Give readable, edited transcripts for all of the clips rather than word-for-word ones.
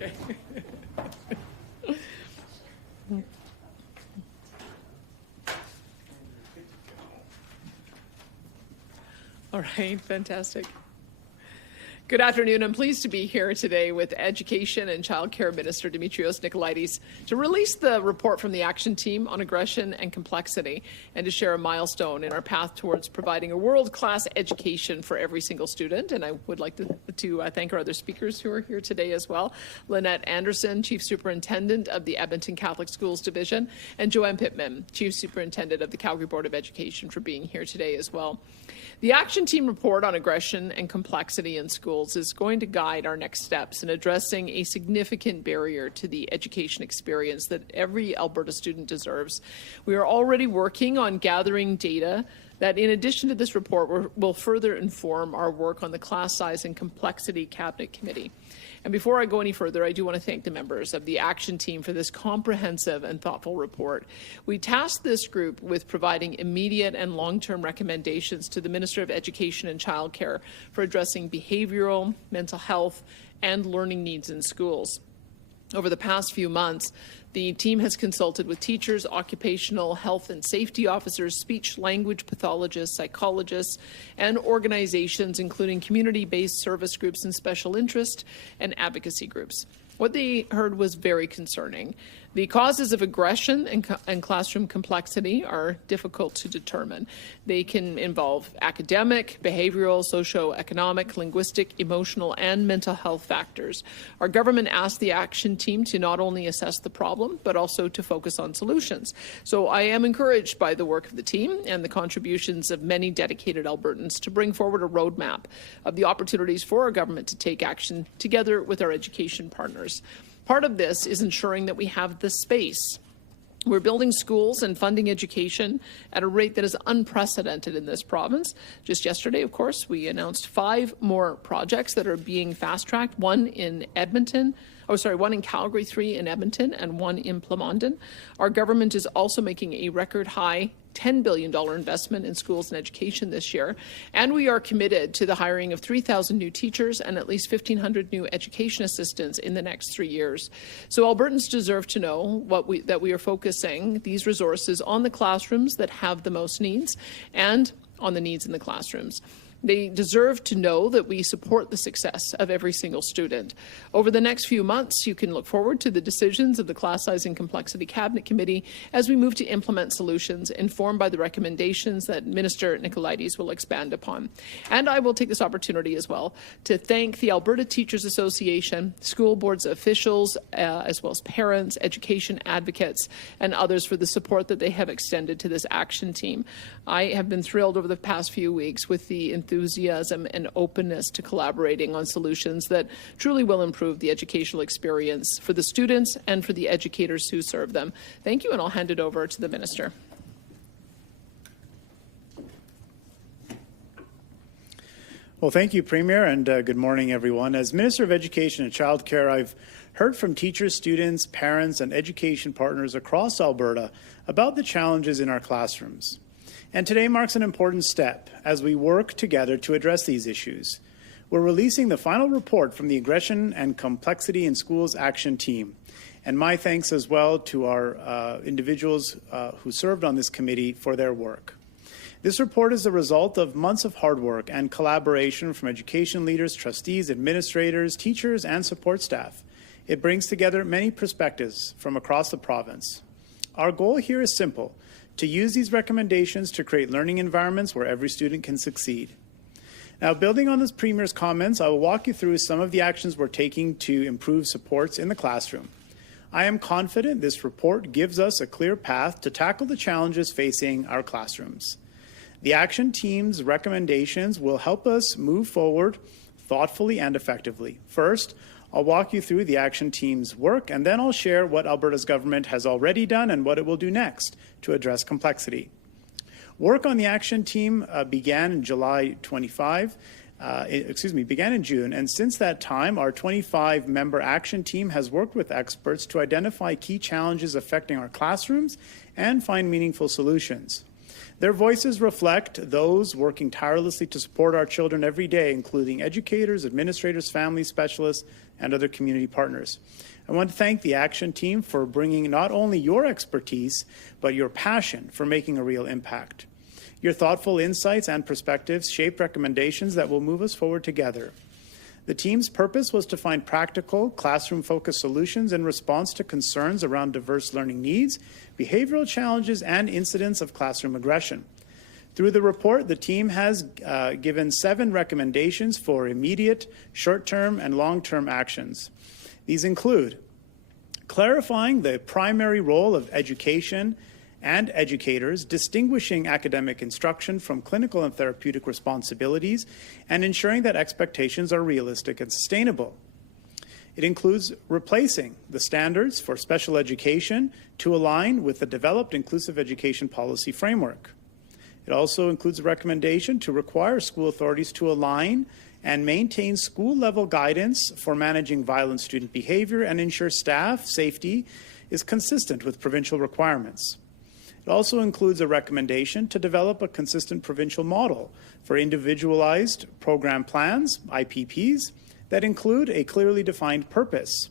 Okay. All right, fantastic. Good afternoon. I'm pleased to be here today with Education and Childcare Minister Dimitrios Nicolaides to release the report from the Action Team on Aggression and Complexity and to share a milestone in our path towards providing a world-class education for every single student. And I would like to thank our other speakers who are here today as well. Lynette Anderson, Chief Superintendent of the Edmonton Catholic Schools Division, and Joanne Pittman, Chief Superintendent of the Calgary Board of Education, for being here today as well. The Action Team report on aggression and complexity in schools is going to guide our next steps in addressing a significant barrier to the education experience that every Alberta student deserves. We are already working on gathering data that, in addition to this report, will further inform our work on the Class Size and Complexity Cabinet Committee. And before I go any further, I do want to thank the members of the Action Team for this comprehensive and thoughtful report. We tasked this group with providing immediate and long-term recommendations to the Minister of Education and Childcare for addressing behavioral, mental health, and learning needs in schools. Over the past few months, the team has consulted with teachers, occupational health and safety officers, speech-language pathologists, psychologists, and organizations including community-based service groups and special interest and advocacy groups. What they heard was very concerning. The causes of aggression and classroom complexity are difficult to determine. They can involve academic, behavioral, socioeconomic, linguistic, emotional, and mental health factors. Our government asked the Action Team to not only assess the problem, but also to focus on solutions. So I am encouraged by the work of the team and the contributions of many dedicated Albertans to bring forward a roadmap of the opportunities for our government to take action together with our education partners. Part of this is ensuring that we have the space. We're building schools and funding education at a rate that is unprecedented in this province. Just yesterday, of course, we announced 5 more projects that are being fast-tracked, one in Calgary, 3 in Edmonton, and 1 in Plamondon. Our government is also making a record-high $10 billion investment in schools and education this year, and we are committed to the hiring of 3,000 new teachers and at least 1,500 new education assistants in the next 3 years. So Albertans deserve to know that we are focusing these resources on the classrooms that have the most needs and on the needs in the classrooms. They deserve to know that we support the success of every single student. Over the next few months, you can look forward to the decisions of the Class Size and Complexity Cabinet Committee as we move to implement solutions informed by the recommendations that Minister Nicolaides will expand upon. And I will take this opportunity as well to thank the Alberta Teachers Association, school boards officials, as well as parents, education advocates, and others for the support that they have extended to this Action Team. I have been thrilled over the past few weeks with the enthusiasm and openness to collaborating on solutions that truly will improve the educational experience for the students and for the educators who serve them. Thank you, and I'll hand it over to the Minister. Well, thank you, Premier, and good morning, everyone. As Minister of Education and Childcare, I've heard from teachers, students, parents, and education partners across Alberta about the challenges in our classrooms. And today marks an important step as we work together to address these issues. We're releasing the final report from the Aggression and Complexity in Schools Action Team. And my thanks as well to our individuals who served on this committee for their work. This report is the result of months of hard work and collaboration from education leaders, trustees, administrators, teachers, and support staff. It brings together many perspectives from across the province. Our goal here is simple: to use these recommendations to create learning environments where every student can succeed. Now, building on this Premier's comments, I will walk you through some of the actions we're taking to improve supports in the classroom. I am confident this report gives us a clear path to tackle the challenges facing our classrooms. The Action Team's recommendations will help us move forward thoughtfully and effectively. First, I'll walk you through the Action Team's work, and then I'll share what Alberta's government has already done and what it will do next to address complexity. Work on the Action Team began in June, and since that time, our 25-member Action Team has worked with experts to identify key challenges affecting our classrooms and find meaningful solutions. Their voices reflect those working tirelessly to support our children every day, including educators, administrators, family specialists, and other community partners. I want to thank the Action Team for bringing not only your expertise, but your passion for making a real impact. Your thoughtful insights and perspectives shape recommendations that will move us forward together. The team's purpose was to find practical, classroom-focused solutions in response to concerns around diverse learning needs, behavioral challenges, and incidents of classroom aggression. Through the report, the team has given 7 recommendations for immediate, short-term, and long-term actions. These include clarifying the primary role of education and educators, distinguishing academic instruction from clinical and therapeutic responsibilities, and ensuring that expectations are realistic and sustainable. It includes replacing the standards for special education to align with the developed inclusive education policy framework. It also includes a recommendation to require school authorities to align and maintain school-level guidance for managing violent student behavior and ensure staff safety is consistent with provincial requirements. It also includes a recommendation to develop a consistent provincial model for individualized program plans, IPPs, that include a clearly defined purpose.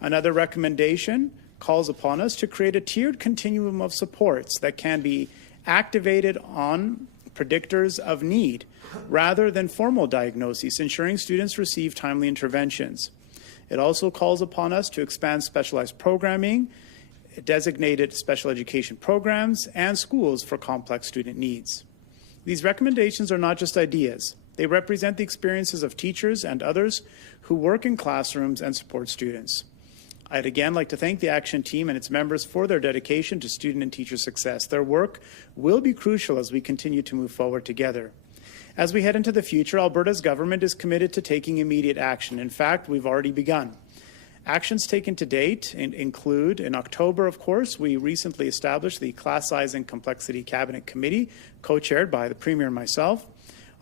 Another recommendation calls upon us to create a tiered continuum of supports that can be activated on predictors of need rather than formal diagnoses, ensuring students receive timely interventions. It also calls upon us to expand specialized programming, designated special education programs, and schools for complex student needs. These recommendations are not just ideas. They represent the experiences of teachers and others who work in classrooms and support students. I'd again like to thank the Action Team and its members for their dedication to student and teacher success. Their work will be crucial as we continue to move forward together. As we head into the future, Alberta's government is committed to taking immediate action. In fact, we've already begun. Actions taken to date include, in October, of course, we recently established the Class Size and Complexity Cabinet Committee, co-chaired by the Premier and myself.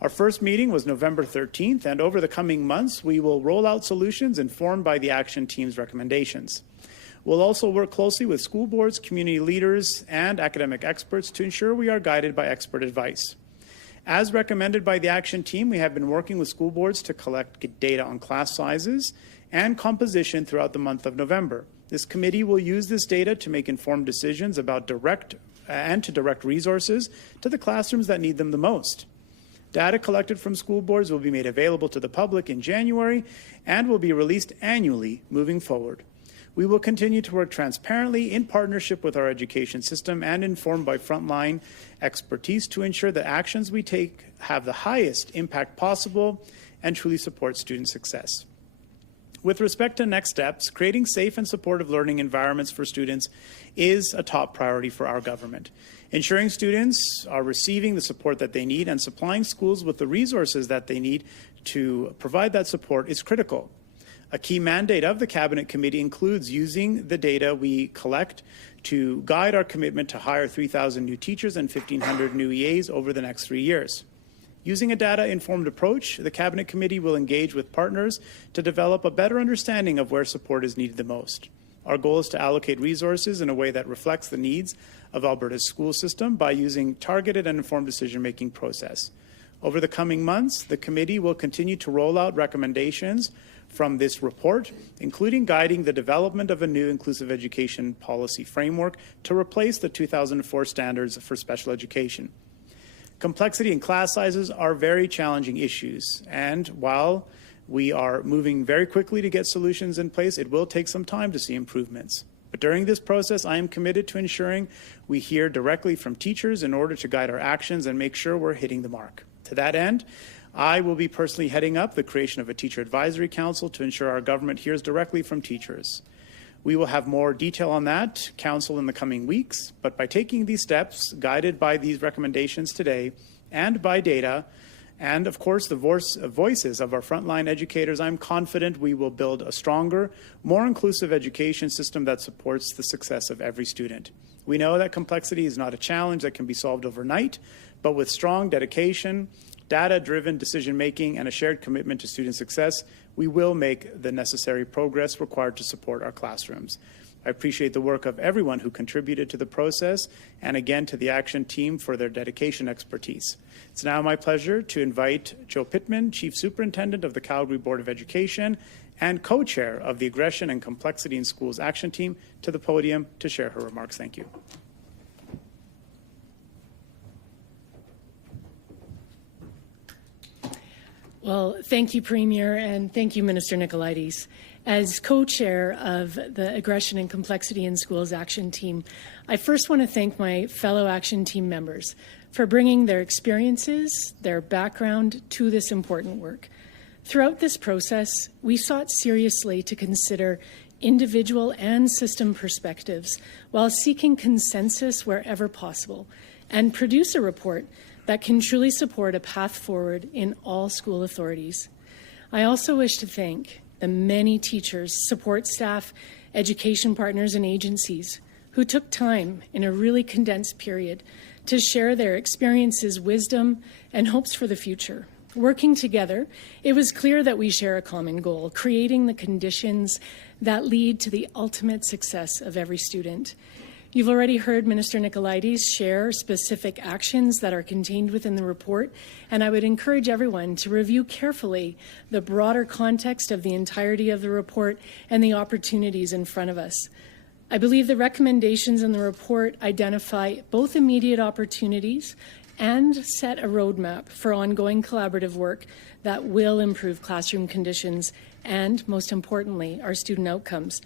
Our first meeting was November 13th, and over the coming months, we will roll out solutions informed by the Action Team's recommendations. We'll also work closely with school boards, community leaders, and academic experts to ensure we are guided by expert advice. As recommended by the Action Team, we have been working with school boards to collect data on class sizes and composition throughout the month of November. This committee will use this data to make informed decisions about direct resources to the classrooms that need them the most. Data collected from school boards will be made available to the public in January and will be released annually moving forward. We will continue to work transparently in partnership with our education system and informed by frontline expertise to ensure that actions we take have the highest impact possible and truly support student success. With respect to next steps, creating safe and supportive learning environments for students is a top priority for our government. Ensuring students are receiving the support that they need and supplying schools with the resources that they need to provide that support is critical. A key mandate of the Cabinet Committee includes using the data we collect to guide our commitment to hire 3,000 new teachers and 1,500 new EAs over the next 3 years. Using a data-informed approach, the Cabinet Committee will engage with partners to develop a better understanding of where support is needed the most. Our goal is to allocate resources in a way that reflects the needs of Alberta's school system by using targeted and informed decision-making process. Over the coming months, the committee will continue to roll out recommendations from this report, including guiding the development of a new inclusive education policy framework to replace the 2004 standards for special education. Complexity and class sizes are very challenging issues, and while we are moving very quickly to get solutions in place, it will take some time to see improvements. But during this process, I am committed to ensuring we hear directly from teachers in order to guide our actions and make sure we're hitting the mark. To that end, I will be personally heading up the creation of a teacher advisory council to ensure our government hears directly from teachers. We will have more detail on that council in the coming weeks, but by taking these steps, guided by these recommendations today and by data, and of course the voices of our frontline educators, I'm confident we will build a stronger, more inclusive education system that supports the success of every student. We know that complexity is not a challenge that can be solved overnight, but with strong dedication, data-driven decision-making, and a shared commitment to student success, we will make the necessary progress required to support our classrooms. I appreciate the work of everyone who contributed to the process, and again to the Action Team for their dedication and expertise. It's now my pleasure to invite Joe Pittman, Chief Superintendent of the Calgary Board of Education and co-chair of the Aggression and Complexity in Schools Action Team, to the podium to share her remarks. Thank you. Well, thank you, Premier, and thank you, Minister Nicolaides. As co-chair of the Aggression and Complexity in Schools Action Team, I first want to thank my fellow Action Team members for bringing their experiences, their background to this important work. Throughout this process, we sought seriously to consider individual and system perspectives while seeking consensus wherever possible, and produce a report that can truly support a path forward in all school authorities. I also wish to thank the many teachers, support staff, education partners, and agencies who took time in a really condensed period to share their experiences, wisdom, and hopes for the future. Working together, it was clear that we share a common goal, creating the conditions that lead to the ultimate success of every student. You've already heard Minister Nicolaides share specific actions that are contained within the report, and I would encourage everyone to review carefully the broader context of the entirety of the report and the opportunities in front of us. I believe the recommendations in the report identify both immediate opportunities and set a roadmap for ongoing collaborative work that will improve classroom conditions and, most importantly, our student outcomes.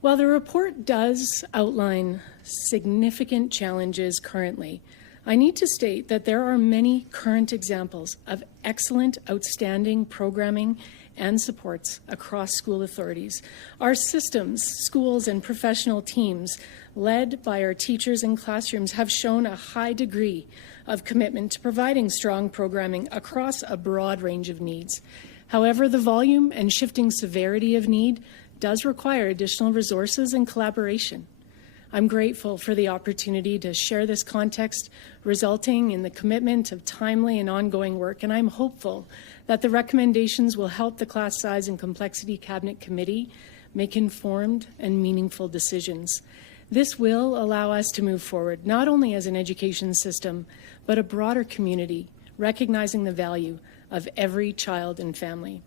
While the report does outline significant challenges currently, I need to state that there are many current examples of excellent, outstanding programming and supports across school authorities. Our systems, schools, and professional teams, led by our teachers and classrooms, have shown a high degree of commitment to providing strong programming across a broad range of needs. However, the volume and shifting severity of need does require additional resources and collaboration. I'm grateful for the opportunity to share this context, resulting in the commitment of timely and ongoing work, and I'm hopeful that the recommendations will help the Class Size and Complexity Cabinet Committee make informed and meaningful decisions. This will allow us to move forward, not only as an education system, but a broader community, recognizing the value of every child and family.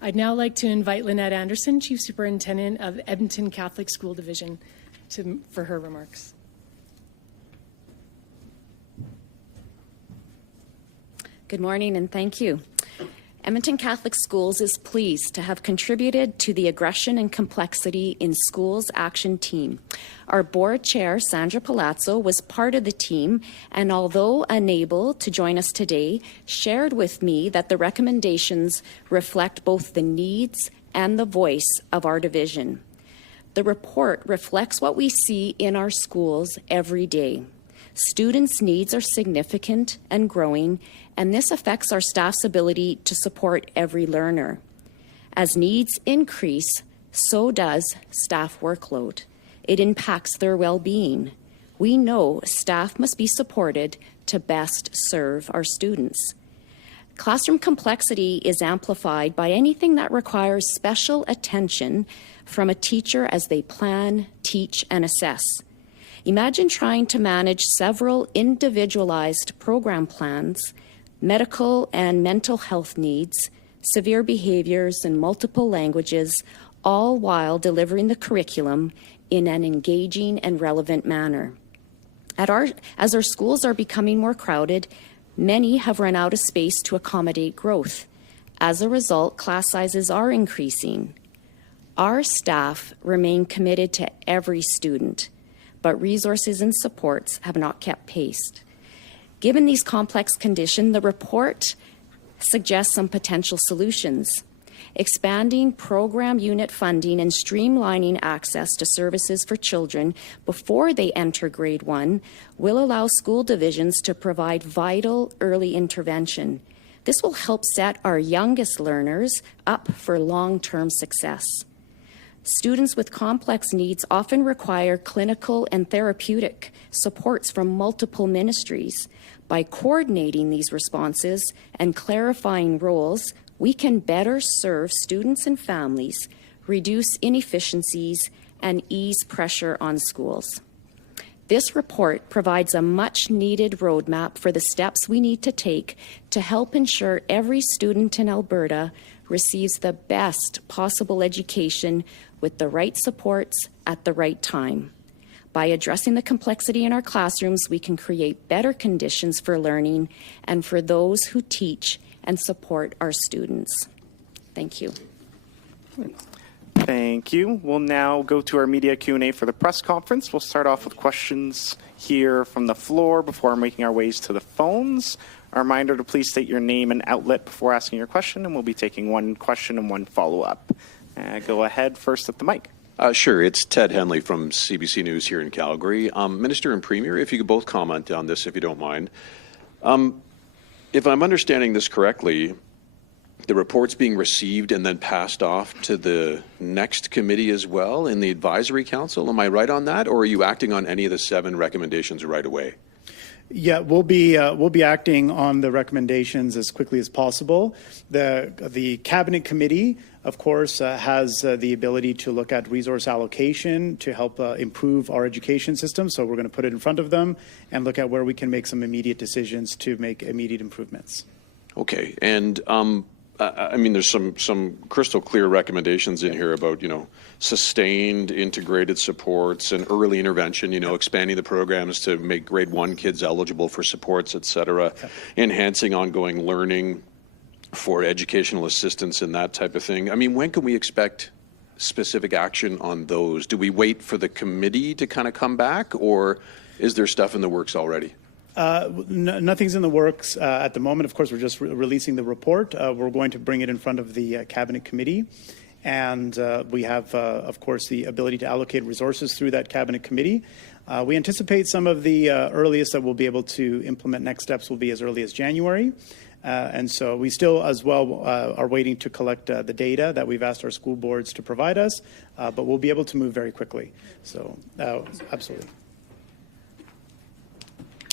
I'd now like to invite Lynette Anderson, Chief Superintendent of Edmonton Catholic School Division, for her remarks. Good morning and thank you. Edmonton Catholic Schools is pleased to have contributed to the Aggression and Complexity in Schools Action Team. Our board chair, Sandra Palazzo, was part of the team, and although unable to join us today, shared with me that the recommendations reflect both the needs and the voice of our division. The report reflects what we see in our schools every day. Students' needs are significant and growing, and this affects our staff's ability to support every learner. As needs increase, so does staff workload. It impacts their well-being. We know staff must be supported to best serve our students. Classroom complexity is amplified by anything that requires special attention from a teacher as they plan, teach, and assess. Imagine trying to manage several individualized program plans, medical and mental health needs, severe behaviors in multiple languages, all while delivering the curriculum in an engaging and relevant manner. As our schools are becoming more crowded, many have run out of space to accommodate growth. As a result, class sizes are increasing. Our staff remain committed to every student, but resources and supports have not kept pace. Given these complex conditions, the report suggests some potential solutions. Expanding program unit funding and streamlining access to services for children before they enter grade 1 will allow school divisions to provide vital early intervention. This will help set our youngest learners up for long-term success. Students with complex needs often require clinical and therapeutic supports from multiple ministries. By coordinating these responses and clarifying roles, we can better serve students and families, reduce inefficiencies, and ease pressure on schools. This report provides a much-needed roadmap for the steps we need to take to help ensure every student in Alberta receives the best possible education with the right supports at the right time. By addressing the complexity in our classrooms, we can create better conditions for learning and for those who teach and support our students. Thank you. Thank you. We'll now go to our media Q&A for the press conference. We'll start off with questions here from the floor before making our ways to the phones. A reminder to please state your name and outlet before asking your question, and we'll be taking one question and one follow-up. Go ahead first at the mic. Sure. It's Ted Henley from CBC News here in Calgary. Minister and Premier, if you could both comment on this, if you don't mind. If I'm understanding this correctly, the report's being received and then passed off to the next committee as well in the Advisory Council. Am I right on that, or are you acting on any of the 7 recommendations right away? Yeah, we'll be acting on the recommendations as quickly as possible. The Cabinet Committee, of course, has the ability to look at resource allocation to help improve our education system. So we're going to put it in front of them and look at where we can make some immediate decisions to make immediate improvements. Okay, and I mean, there's some crystal clear recommendations in here about, sustained integrated supports and early intervention, expanding the programs to make grade 1 kids eligible for supports, et cetera, enhancing ongoing learning for educational assistance and that type of thing. I mean, when can we expect specific action on those? Do we wait for the committee to kind of come back, or is there stuff in the works already? Nothing's in the works at the moment. Of course, we're just releasing the report. We're going to bring it in front of the Cabinet Committee. And we have, of course, the ability to allocate resources through that Cabinet Committee. We anticipate some of the earliest that we'll be able to implement next steps will be as early as January. And so we still, as well, are waiting to collect the data that we've asked our school boards to provide us. But we'll be able to move very quickly. So, absolutely.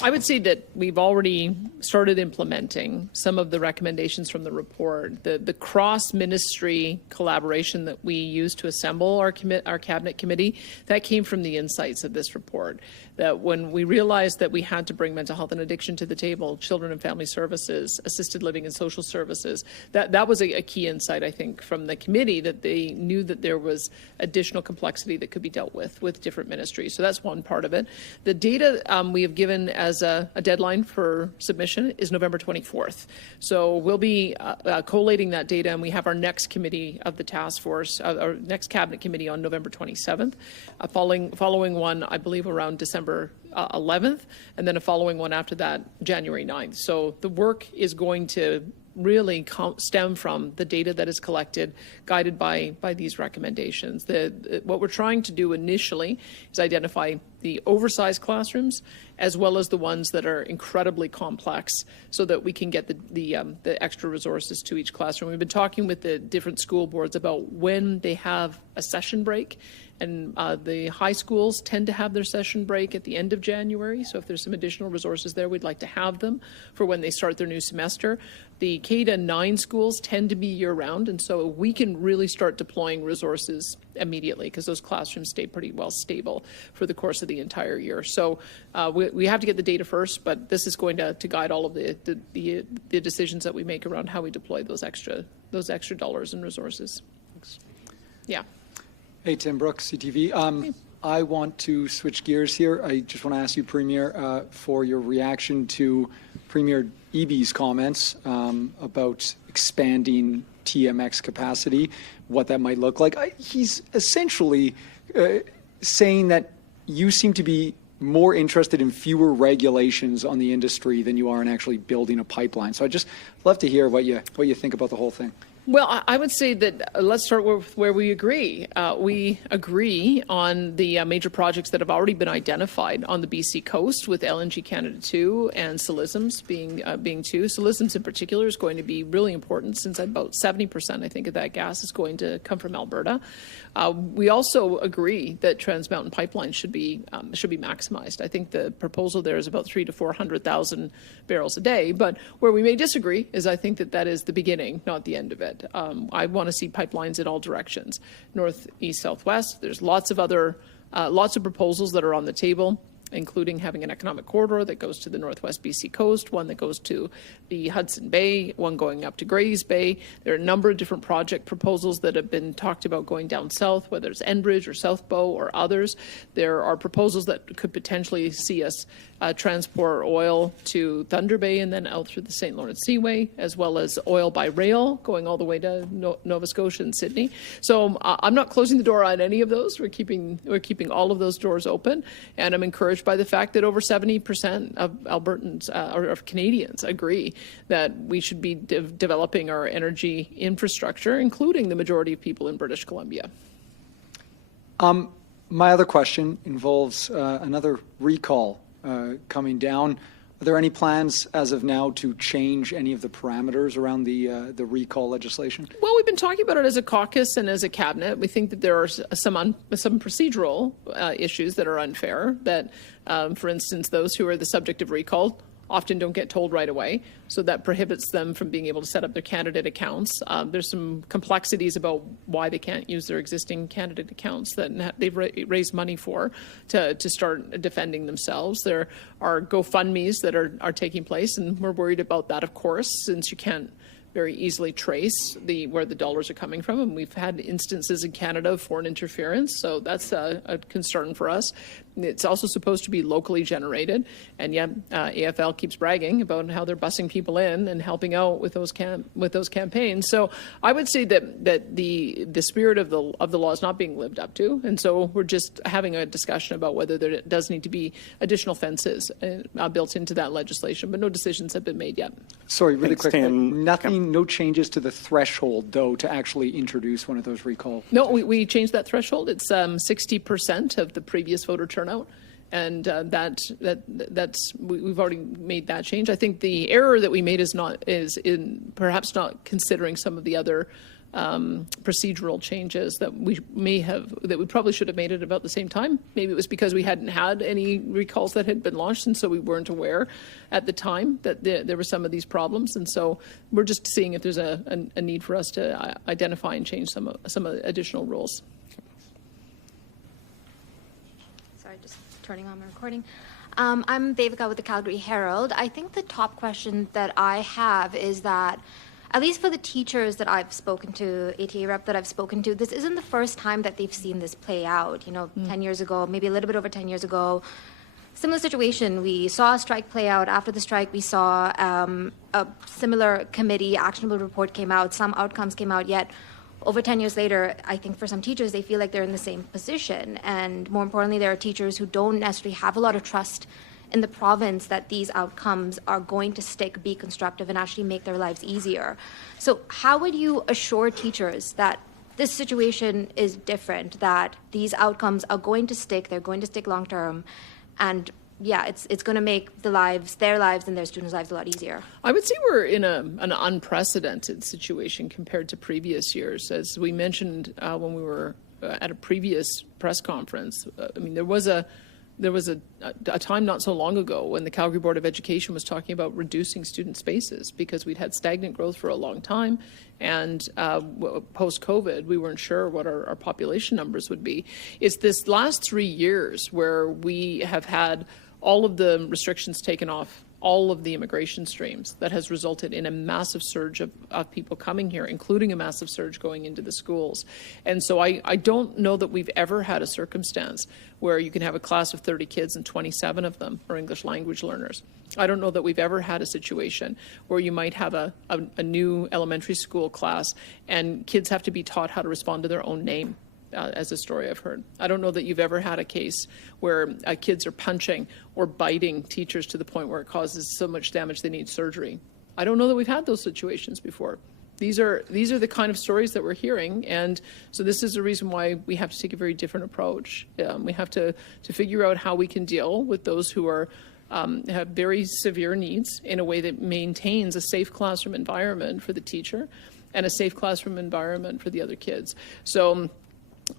I would say that we've already started implementing some of the recommendations from the report. The cross-ministry collaboration that we use to assemble our Cabinet Committee, that came from the insights of this report. That when we realized that we had to bring mental health and addiction to the table, children and family services, assisted living and social services, that was a key insight, I think, from the committee, that they knew that there was additional complexity that could be dealt with different ministries. So that's one part of it. The data we have given as a deadline for submission is November 24th. So we'll be collating that data, and we have our next committee of the task force, our next Cabinet Committee on November 27th, following one, I believe, around December 11th, and then a following one after that, January 9th. So the work is going to really stem from the data that is collected, guided by these recommendations. What we're trying to do initially is identify the oversized classrooms as well as the ones that are incredibly complex, so that we can get the extra resources to each classroom. We've been talking with the different school boards about when they have a session break, and the high schools tend to have their session break at the end of January. So if there's some additional resources there, we'd like to have them for when they start their new semester. The K-9 schools tend to be year-round, and so we can really start deploying resources immediately, because those classrooms stay pretty well stable for the course of the entire year. So we have to get the data first, but this is going to guide all of the decisions that we make around how we deploy those extra dollars and resources. Thanks. Yeah. Hey, Tim Brooks, CTV. I want to switch gears here. I just want to ask you, Premier, for your reaction to Premier Eby's comments about expanding TMX capacity, what that might look like. He's essentially saying that you seem to be more interested in fewer regulations on the industry than you are in actually building a pipeline. So I'd just love to hear what you think about the whole thing. Well, I would say that let's start with where we agree. We agree on the major projects that have already been identified on the BC coast, with LNG Canada 2 and Solisms being 2. Solisms in particular is going to be really important, since about 70%, I think, of that gas is going to come from Alberta. We also agree that Trans Mountain Pipeline should be maximized. I think the proposal there is about 300,000 to 400,000 barrels a day. But where we may disagree is, I think that is the beginning, not the end of it. it. I want to see pipelines in all directions, north, east, southwest. There's lots of proposals that are on the table, including having an economic corridor that goes to the northwest BC coast, one that goes to the Hudson Bay, one going up to Grays Bay. There are a number of different project proposals that have been talked about going down south, whether it's Enbridge or South Bow or others. There are proposals that could potentially see us transport oil to Thunder Bay and then out through the St. Lawrence Seaway, as well as oil by rail going all the way to Nova Scotia and Sydney. So I'm not closing the door on any of those. We're keeping all of those doors open, and I'm encouraged by the fact that over 70% of Albertans or of Canadians agree that we should be developing our energy infrastructure, including the majority of people in British Columbia. My other question involves another recall coming down. Are there any plans as of now to change any of the parameters around the recall legislation? Well, we've been talking about it as a caucus and as a cabinet. We think that there are some procedural issues that are unfair, that, for instance, those who are the subject of recall often don't get told right away, so that prohibits them from being able to set up their candidate accounts. There's some complexities about why they can't use their existing candidate accounts that they've raised money for to start defending themselves. There are GoFundMes that are taking place, and we're worried about that, of course, since you can't very easily trace where the dollars are coming from, and we've had instances in Canada of foreign interference, so that's a concern for us. It's also supposed to be locally generated, and yet AFL keeps bragging about how they're bussing people in and helping out with those campaigns. So I would say that the spirit of the law is not being lived up to, and so we're just having a discussion about whether there does need to be additional fences built into that legislation, but no decisions have been made yet. Sorry, really Thanks, quick. Tim. No changes to the threshold, though, to actually introduce one of those recall. No, we changed that threshold. It's 60% of the previous voter turnout. And we've already made that change. I think the error that we made is in perhaps not considering some of the other procedural changes that we probably should have made at about the same time. Maybe it was because we hadn't had any recalls that had been launched, and so we weren't aware at the time that there were some of these problems. And so we're just seeing if there's a need for us to identify and change some additional rules. Sorry, just turning on my recording. I'm Devika with the Calgary Herald. I think the top question that I have is that, at least for the teachers that I've spoken to, ATA rep that I've spoken to, this isn't the first time that they've seen this play out. 10 years ago, maybe a little bit over 10 years ago, similar situation. We saw a strike play out. After the strike, we saw a similar committee actionable report came out. Some outcomes came out, yet over 10 years later, I think for some teachers, they feel like they're in the same position. And more importantly, there are teachers who don't necessarily have a lot of trust in the province that these outcomes are going to stick, be constructive, and actually make their lives easier. So how would you assure teachers that this situation is different, that these outcomes are going to stick, they're going to stick long term, and yeah, it's going to make their lives and their students' lives a lot easier? I would say we're in an unprecedented situation compared to previous years. As we mentioned when we were at a previous press conference, there was a time not so long ago when the Calgary Board of Education was talking about reducing student spaces because we'd had stagnant growth for a long time, and post-COVID, we weren't sure what our population numbers would be. It's this last 3 years where we have had all of the restrictions taken off all of the immigration streams that has resulted in a massive surge of people coming here, including a massive surge going into the schools. And so I don't know that we've ever had a circumstance where you can have a class of 30 kids and 27 of them are English language learners. I don't know that we've ever had a situation where you might have a new elementary school class and kids have to be taught how to respond to their own name. As a story I've heard. I don't know that you've ever had a case where kids are punching or biting teachers to the point where it causes so much damage they need surgery. I don't know that we've had those situations before. These are the kind of stories that we're hearing, and so this is the reason why we have to take a very different approach. We have to figure out how we can deal with those who are have very severe needs in a way that maintains a safe classroom environment for the teacher and a safe classroom environment for the other kids. So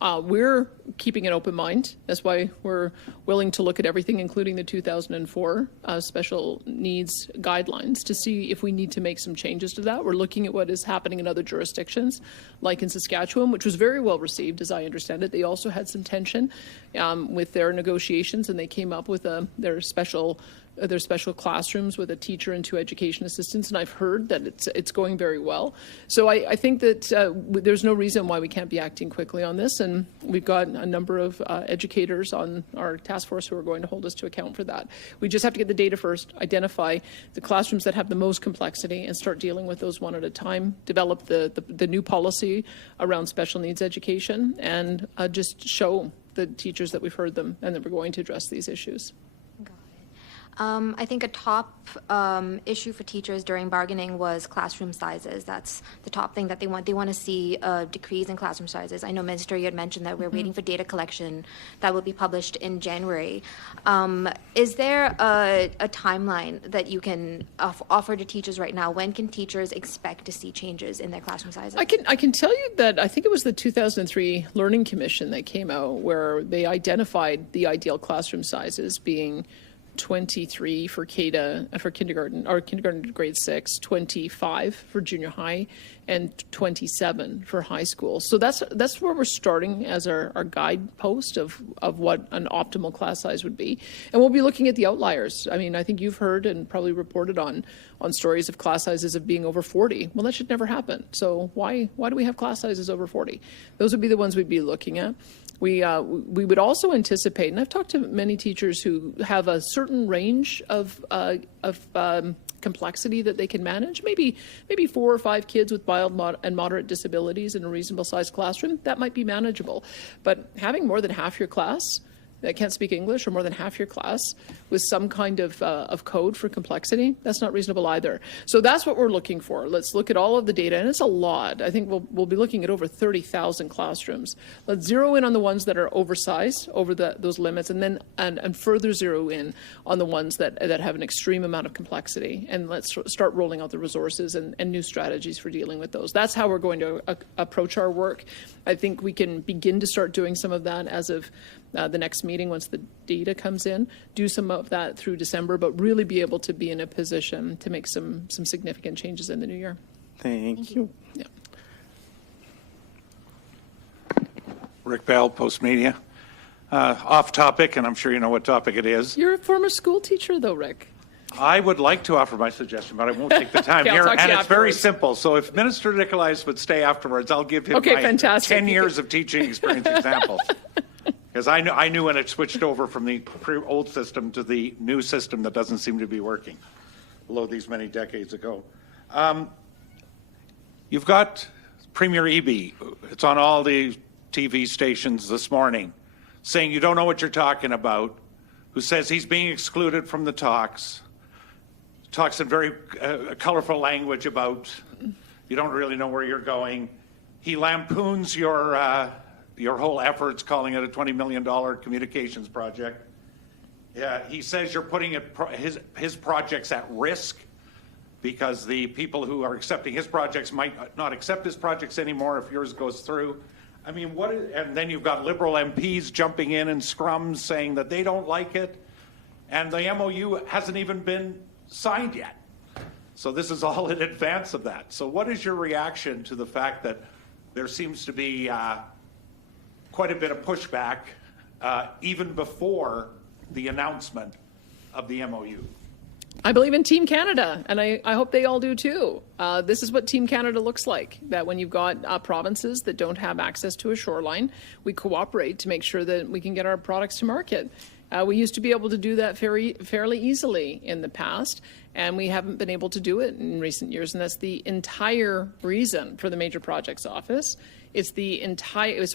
We're keeping an open mind. That's why we're willing to look at everything, including the 2004 special needs guidelines, to see if we need to make some changes to that. We're looking at what is happening in other jurisdictions, like in Saskatchewan, which was very well received, as I understand it. They also had some tension with their negotiations, and they came up with their special classrooms with a teacher and 2 education assistants, and I've heard that it's going very well. So I think that there's no reason why we can't be acting quickly on this, and we've got a number of educators on our task force who are going to hold us to account for that. We just have to get the data first, identify the classrooms that have the most complexity, and start dealing with those one at a time, develop the new policy around special needs education, and just show the teachers that we've heard them and that we're going to address these issues. I think a top issue for teachers during bargaining was classroom sizes. That's the top thing that they want. They want to see a decrease in classroom sizes. I know, Minister, you had mentioned that we're waiting for data collection that will be published in January. Is there a timeline that you can offer to teachers right now? When can teachers expect to see changes in their classroom sizes? I can tell you that I think it was the 2003 Learning Commission that came out where they identified the ideal classroom sizes being 23 for kindergarten or kindergarten to grade 6, 25 for junior high, and 27 for high school. So that's where we're starting as our guidepost of what an optimal class size would be. And we'll be looking at the outliers. I mean, I think you've heard and probably reported on stories of class sizes of being over 40. Well, that should never happen. So why do we have class sizes over 40? Those would be the ones we'd be looking at. We would also anticipate, and I've talked to many teachers who have a certain range of complexity that they can manage. Maybe 4 or 5 kids with mild and moderate disabilities in a reasonable sized classroom, that might be manageable. But having more than half your class that can't speak English, or more than half your class with some kind of code for complexity, that's not reasonable either. So that's what we're looking for. Let's look at all of the data, and it's a lot. I think we'll be looking at over 30,000 classrooms. Let's zero in on the ones that are oversized over those limits, and then and further zero in on the ones that have an extreme amount of complexity. And let's start rolling out the resources and new strategies for dealing with those. That's how we're going to approach our work. I think we can begin to start doing some of that as of the next meeting once the data comes in, do some of that through December, but really be able to be in a position to make some significant changes in the new year. Thank you. Yeah. Rick Bell, Post Media. Off topic, and I'm sure you know what topic it is. You're a former school teacher, though, Rick. I would like to offer my suggestion, but I won't take the time Okay, here. I'll talk to And you it's very afterwards. simple. So if Minister Nicolaitis would stay afterwards, I'll give him Okay, my fantastic. 10 years of teaching experience examples. Because I knew when it switched over from the old system to the new system that doesn't seem to be working, although these many decades ago. You've got Premier Eby. It's on all the TV stations this morning, saying you don't know what you're talking about, who says he's being excluded from the talks, talks in very colorful language about you don't really know where you're going. He lampoons your whole efforts, calling it a $20 million communications project. He says you're putting his projects at risk because the people who are accepting his projects might not accept his projects anymore if yours goes through. I mean, and then you've got Liberal MPs jumping in scrums saying that they don't like it, and the MOU hasn't even been signed yet. So this is all in advance of that. So what is your reaction to the fact that there seems to be quite a bit of pushback even before the announcement of the MOU? I believe in Team Canada, and I hope they all do too. This is what Team Canada looks like, that when you've got provinces that don't have access to a shoreline, we cooperate to make sure that we can get our products to market. We used to be able to do that fairly easily in the past, and we haven't been able to do it in recent years, and that's the entire reason for the Major Projects Office. It's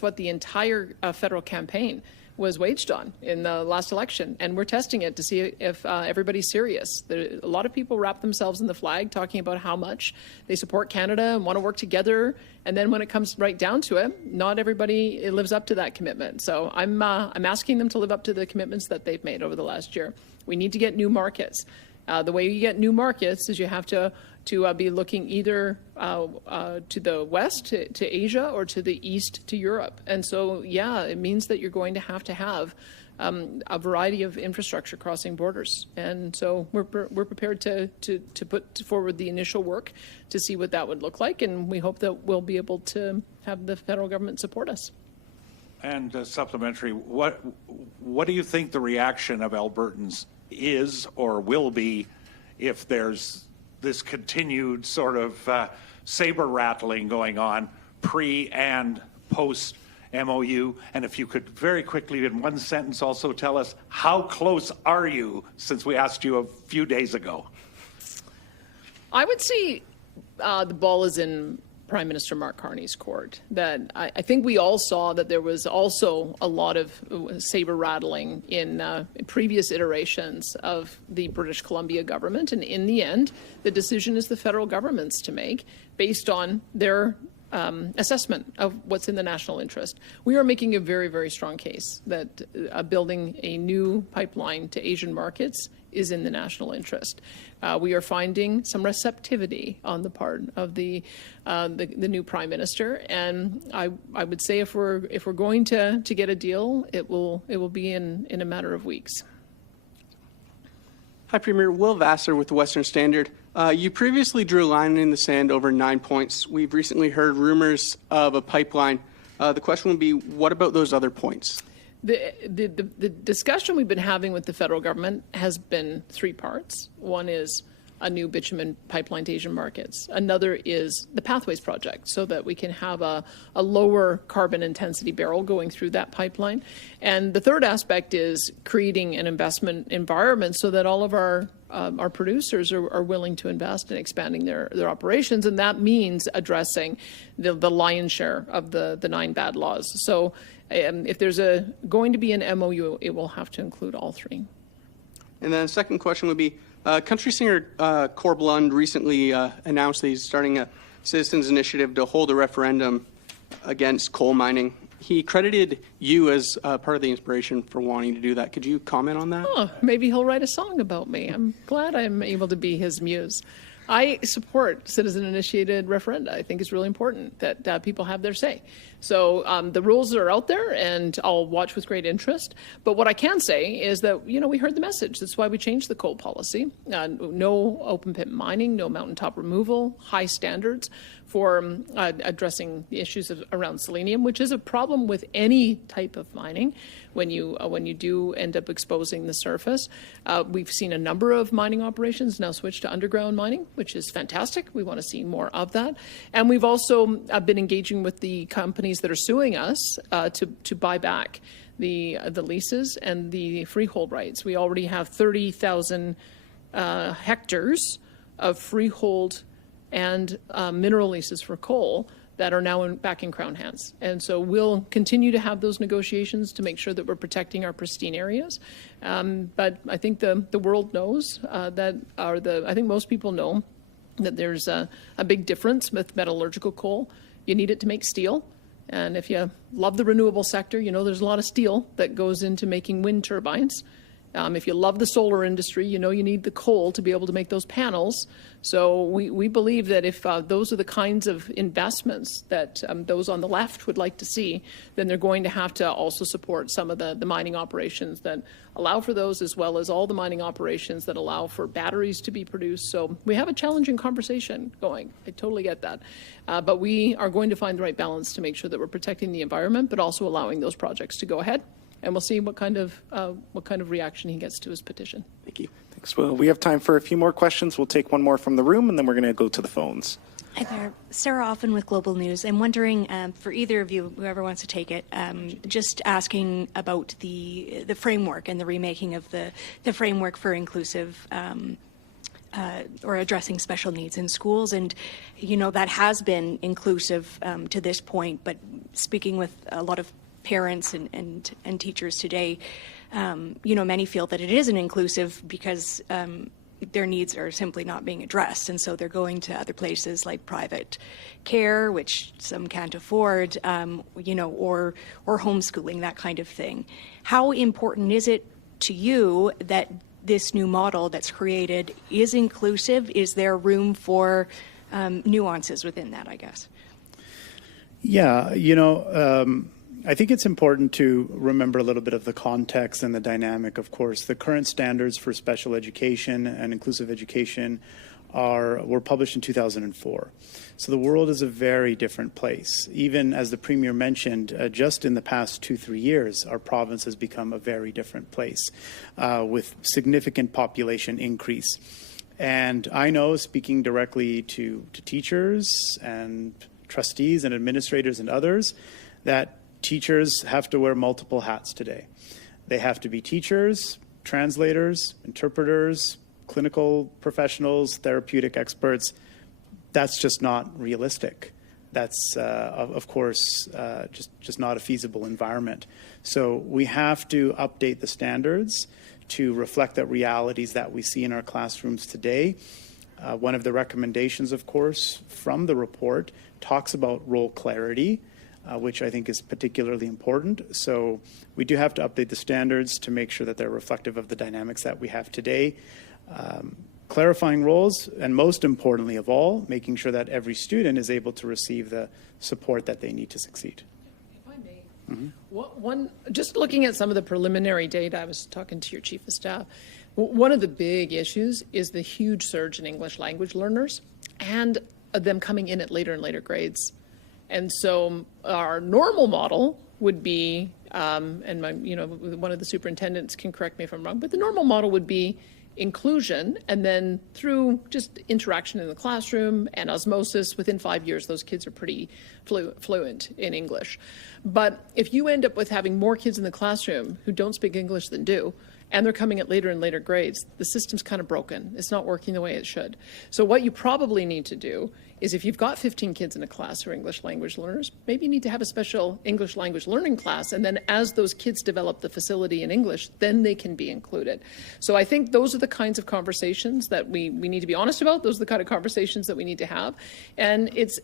what the entire federal campaign was waged on in the last election, and we're testing it to see if everybody's serious. A lot of people wrap themselves in the flag talking about how much they support Canada and want to work together, and then when it comes right down to it, not everybody lives up to that commitment. So I'm asking them to live up to the commitments that they've made over the last year. We need to get new markets. The way you get new markets is you have to to be looking either to the west, to Asia, or to the east, to Europe. And so, yeah, it means that you're going to have a variety of infrastructure crossing borders. And so we're prepared to put forward the initial work to see what that would look like, and we hope that we'll be able to have the federal government support us. And supplementary, what do you think the reaction of Albertans is or will be if there's this continued sort of saber rattling going on pre and post MOU? And if you could very quickly in one sentence also tell us, how close are you, since we asked you a few days ago? I would say the ball is in Prime Minister Mark Carney's court. That I think we all saw that there was also a lot of saber rattling in previous iterations of the British Columbia government, and in the end, the decision is the federal government's to make based on their assessment of what's in the national interest. We are making a very, very strong case that building a new pipeline to Asian markets is in the national interest. We are finding some receptivity on the part of the new Prime Minister, and I would say if we're going to get a deal, it will be in a matter of weeks. Hi, Premier. Will Vassar with the Western Standard. You previously drew a line in the sand over 9 points. We've recently heard rumors of a pipeline. The question would be, what about those other points? The discussion we've been having with the federal government has been three parts. One is a new bitumen pipeline to Asian markets. Another is the Pathways Project, so that we can have a lower carbon intensity barrel going through that pipeline. And the third aspect is creating an investment environment so that all of our producers are willing to invest in expanding their operations, and that means addressing the lion's share of the 9 bad laws. So if there's going to be an MOU, it will have to include all three. And then the second question would be, country singer Corb Lund recently announced that he's starting a citizens initiative to hold a referendum against coal mining. He credited you as part of the inspiration for wanting to do that. Could you comment on that? Oh, maybe he'll write a song about me. I'm glad I'm able to be his muse. I support citizen-initiated referenda. I think it's really important that people have their say. So the rules are out there, and I'll watch with great interest. But what I can say is that, we heard the message. That's why we changed the coal policy. No open-pit mining, no mountaintop removal, high standards for addressing the issues around selenium, which is a problem with any type of mining when you do end up exposing the surface. We've seen a number of mining operations now switch to underground mining, which is fantastic. We want to see more of that. And we've also been engaging with the companies that are suing us to buy back the leases and the freehold rights. We already have 30,000 hectares of freehold and mineral leases for coal that are now back in Crown hands. And so we'll continue to have those negotiations to make sure that we're protecting our pristine areas. But I think the world knows I think most people know that there's a big difference with metallurgical coal. You need it to make steel. And if you love the renewable sector, there's a lot of steel that goes into making wind turbines. If you love the solar industry, you need the coal to be able to make those panels. So we believe that if those are the kinds of investments that those on the left would like to see, then they're going to have to also support some of the mining operations that allow for those, as well as all the mining operations that allow for batteries to be produced. So we have a challenging conversation going. I totally get that. But we are going to find the right balance to make sure that we're protecting the environment, but also allowing those projects to go ahead. And we'll see what kind of reaction he gets to his petition. Thank you. Thanks, Will. We have time for a few more questions. We'll take one more from the room, and then we're going to go to the phones. Hi there. Sarah Offen with Global News. I'm wondering, for either of you, whoever wants to take it, just asking about the framework and the remaking of the framework for inclusive or addressing special needs in schools. And, that has been inclusive to this point, but speaking with a lot of parents and teachers today, many feel that it isn't inclusive because their needs are simply not being addressed. And so they're going to other places like private care, which some can't afford, or homeschooling, that kind of thing. How important is it to you that this new model that's created is inclusive? Is there room for nuances within that, I guess? Yeah, I think it's important to remember a little bit of the context and the dynamic, of course. The current standards for special education and inclusive education were published in 2004. So the world is a very different place. Even as the Premier mentioned, just in the past 2-3 years, our province has become a very different place with significant population increase. And I know, speaking directly to teachers and trustees and administrators and others, that teachers have to wear multiple hats today. They have to be teachers, translators, interpreters, clinical professionals, therapeutic experts. That's just not realistic. That's, of course, just not a feasible environment. So we have to update the standards to reflect the realities that we see in our classrooms today. One of the recommendations, of course, from the report talks about role clarity, which I think is particularly important. So we do have to update the standards to make sure that they're reflective of the dynamics that we have today. Clarifying roles, and most importantly of all, making sure that every student is able to receive the support that they need to succeed. If I may, just looking at some of the preliminary data, I was talking to your chief of staff, one of the big issues is the huge surge in English language learners and them coming in at later and later grades. And so our normal model would be, one of the superintendents can correct me if I'm wrong, but the normal model would be inclusion, and then through just interaction in the classroom and osmosis, within 5 years, those kids are pretty fluent in English. But if you end up with having more kids in the classroom who don't speak English than do, and they're coming at later and later grades, the system's kind of broken. It's not working the way it should. So what you probably need to do is, if you've got 15 kids in a class who are English language learners, maybe you need to have a special English language learning class, and then as those kids develop the facility in English, then they can be included. So I think those are the kinds of conversations that we need to be honest about. Those are the kind of conversations that we need to have. And it's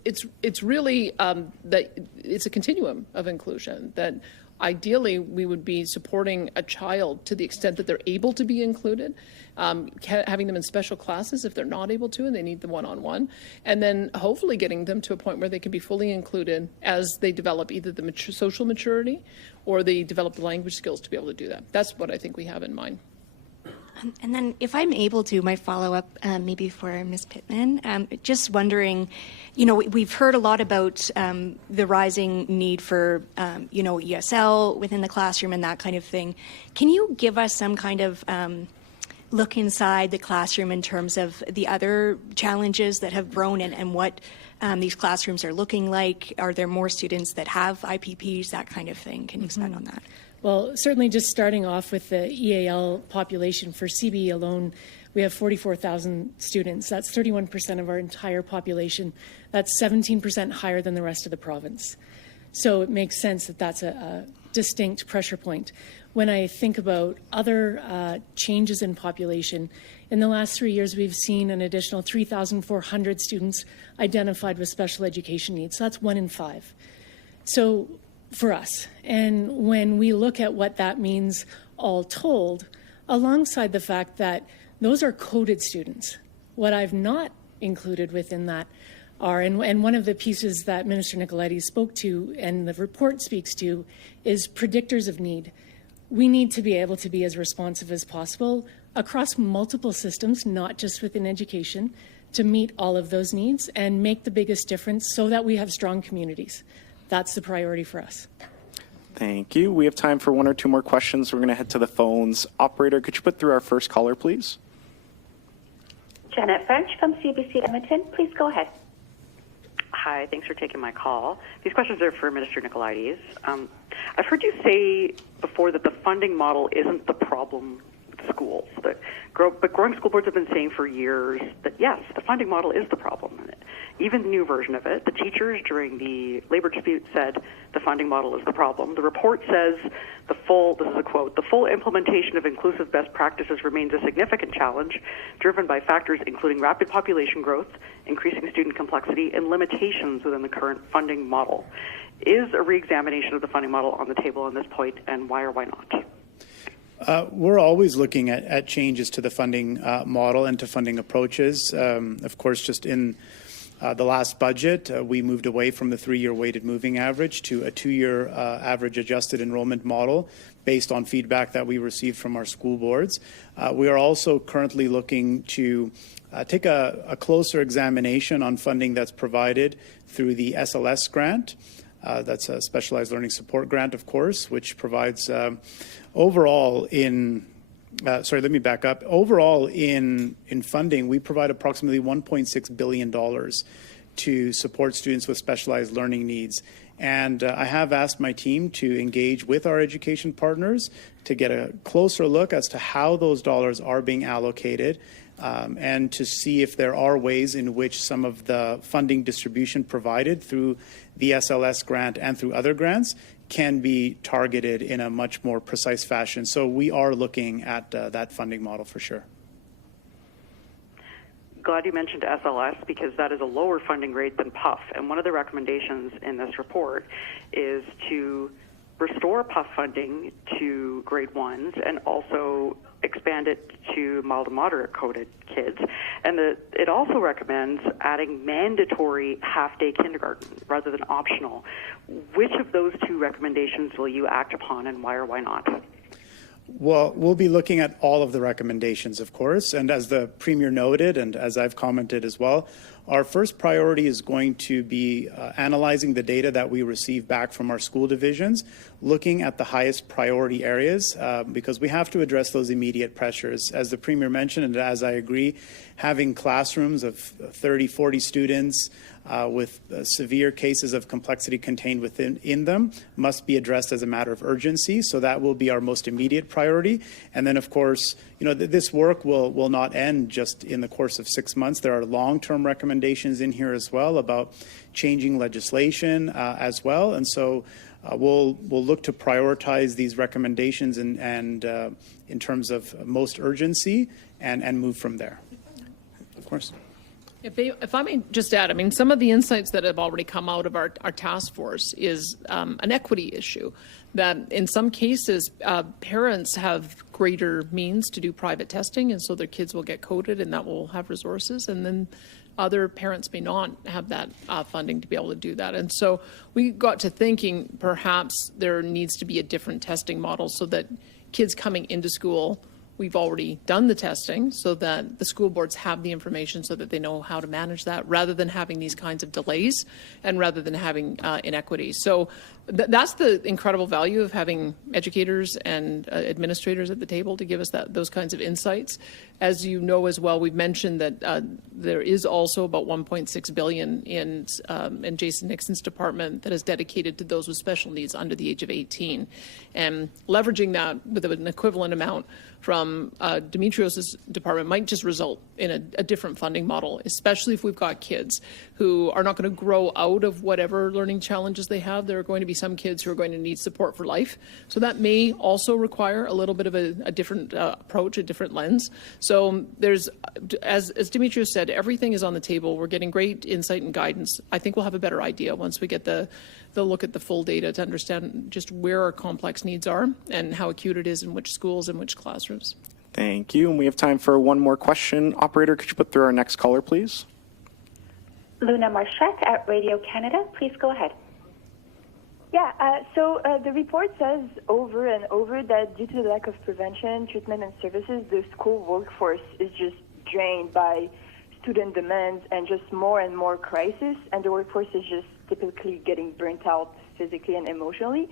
really that it's a continuum of inclusion, that ideally we would be supporting a child to the extent that they're able to be included, having them in special classes if they're not able to and they need the one-on-one, and then hopefully getting them to a point where they can be fully included as they develop either the social maturity or they develop the language skills to be able to do that. That's what I think we have in mind. And then if I'm able to, my follow-up maybe for Ms. Pittman, just wondering, we've heard a lot about the rising need for, ESL within the classroom and that kind of thing. Can you give us some kind of look inside the classroom in terms of the other challenges that have grown and what these classrooms are looking like? Are there more students that have IPPs, that kind of thing? Can you expand on that? Well, certainly just starting off with the EAL population for CBE alone, we have 44,000 students. That's 31% of our entire population. That's 17% higher than the rest of the province. So it makes sense that that's a distinct pressure point. When I think about other changes in population, in the last 3 years, we've seen an additional 3,400 students identified with special education needs. So that's 1 in 5. So for us, and when we look at what that means all told, alongside the fact that those are coded students, what I've not included within that are, and one of the pieces that Minister Nicolaides spoke to and the report speaks to, is predictors of need. We need to be able to be as responsive as possible across multiple systems, not just within education, to meet all of those needs and make the biggest difference so that we have strong communities. That's the priority for us. Thank you. We have time for 1 or 2 more questions. We're going to head to the phones. Operator, could you put through our first caller, please? Janet French from CBC Edmonton. Please go ahead. Hi, thanks for taking my call. These questions are for Minister Nicolaides. I've heard you say before that the funding model isn't the problem with schools. But growing school boards have been saying for years that, yes, the funding model is the problem. Even the new version of it, the teachers during the labor dispute said the funding model is the problem. The report says this is a quote, the full implementation of inclusive best practices remains a significant challenge driven by factors including rapid population growth, increasing student complexity, and limitations within the current funding model. Is a re-examination of the funding model on the table on this point, and why or why not? We're always looking at changes to the funding model and to funding approaches. Of course, just in the last budget, we moved away from the 3-year weighted moving average to a 2-year average adjusted enrollment model based on feedback that we received from our school boards. We are also currently looking to take a closer examination on funding that's provided through the SLS grant. That's a Specialized Learning Support Grant, of course, which provides overall in let me back up. Overall, in funding, we provide approximately $1.6 billion to support students with specialized learning needs. And I have asked my team to engage with our education partners to get a closer look as to how those dollars are being allocated and to see if there are ways in which some of the funding distribution provided through the SLS grant and through other grants can be targeted in a much more precise fashion. So we are looking at that funding model for sure. Glad you mentioned SLS because that is a lower funding rate than PUF. And one of the recommendations in this report is to restore PUF funding to grade 1s and also expand it to mild to moderate coded kids. And it also recommends adding mandatory half-day kindergarten rather than optional. Which of those two recommendations will you act upon, and why or why not? Well, we'll be looking at all of the recommendations, of course, and as the Premier noted, and as I've commented as well, our first priority is going to be analyzing the data that we receive back from our school divisions, looking at the highest priority areas, because we have to address those immediate pressures. As the Premier mentioned, and as I agree, having classrooms of 30, 40 students with severe cases of complexity contained within them must be addressed as a matter of urgency. So that will be our most immediate priority. And then, of course, this work will not end just in the course of 6 months. There are long-term recommendations in here as well about changing legislation as well. And so we'll look to prioritize these recommendations and in terms of most urgency and move from there. Of course. If I may just add, I mean, some of the insights that have already come out of our task force is an equity issue, that in some cases, parents have greater means to do private testing, and so their kids will get coded and that will have resources, and then other parents may not have that funding to be able to do that. And so we got to thinking perhaps there needs to be a different testing model so that kids coming into school, we've already done the testing so that the school boards have the information so that they know how to manage that rather than having these kinds of delays and rather than having inequities. So that's the incredible value of having educators and administrators at the table to give us those kinds of insights. As you know as well, we've mentioned that there is also about $1.6 billion in Jason Nixon's department that is dedicated to those with special needs under the age of 18. And leveraging that with an equivalent amount from Dimitrios' department might just result in a different funding model, especially if we've got kids who are not going to grow out of whatever learning challenges they have. There are going to be some kids who are going to need support for life. So that may also require a little bit of a different approach, a different lens. So there's, as Dimitrios said, everything is on the table. We're getting great insight and guidance. I think we'll have a better idea once we get the look at the full data to understand just where our complex needs are and how acute it is in which schools and which classrooms. Thank you. And we have time for one more question. Operator, could you put through our next caller, please? Luna Marchette at Radio Canada. Please go ahead. Yeah, so the report says over and over that due to the lack of prevention, treatment, and services, the school workforce is just drained by student demands and just more and more crisis, and the workforce is just typically getting burnt out physically and emotionally.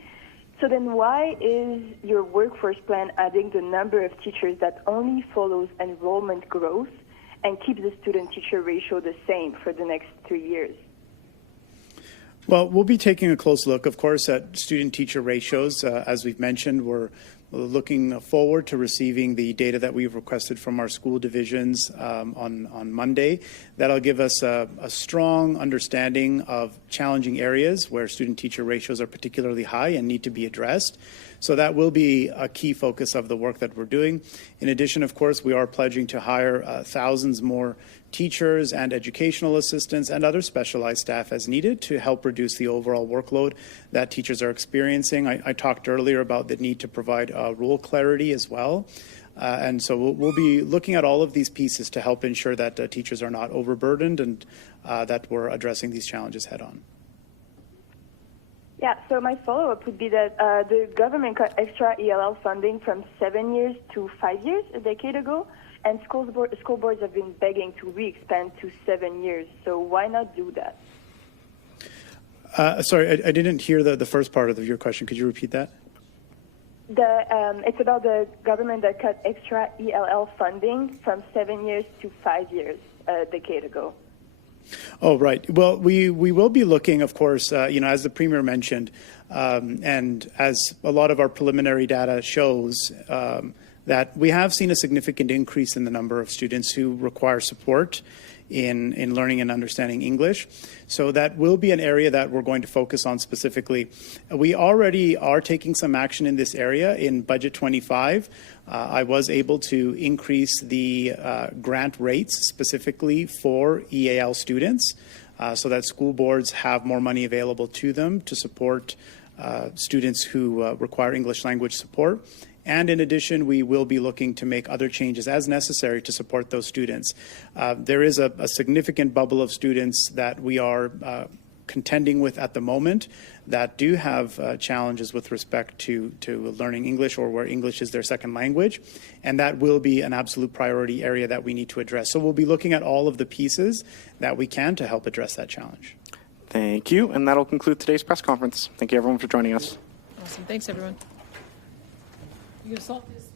So then why is your workforce plan adding the number of teachers that only follows enrollment growth and keeps the student-teacher ratio the same for the next 3 years? Well, we'll be taking a close look, of course, at student-teacher ratios. As we've mentioned, we're looking forward to receiving the data that we've requested from our school divisions on Monday. That'll give us a strong understanding of challenging areas where student-teacher ratios are particularly high and need to be addressed. So that will be a key focus of the work that we're doing. In addition, of course, we are pledging to hire thousands more teachers and educational assistants and other specialized staff as needed to help reduce the overall workload that teachers are experiencing. I talked earlier about the need to provide rule clarity as well. And so we'll be looking at all of these pieces to help ensure that teachers are not overburdened and that we're addressing these challenges head on. Yeah, so my follow-up would be that the government cut extra ELL funding from 7 years to 5 years a decade ago, and school boards have been begging to re-expand to 7 years. So why not do that? Sorry, I didn't hear the first part of your question. Could you repeat that? It's about the government that cut extra ELL funding from 7 years to 5 years a decade ago. Oh, right. Well, we will be looking, of course, as the Premier mentioned, and as a lot of our preliminary data shows, that we have seen a significant increase in the number of students who require support in learning and understanding English. So that will be an area that we're going to focus on specifically. We already are taking some action in this area in Budget 25. I was able to increase the grant rates specifically for EAL students so that school boards have more money available to them to support students who require English language support. And in addition, we will be looking to make other changes as necessary to support those students. There is a significant bubble of students that we are contending with at the moment that do have challenges with respect to learning English or where English is their second language. And that will be an absolute priority area that we need to address. So we'll be looking at all of the pieces that we can to help address that challenge. Thank you. And that'll conclude today's press conference. Thank you, everyone, for joining us. Awesome. Thanks, everyone. You gonna solve this?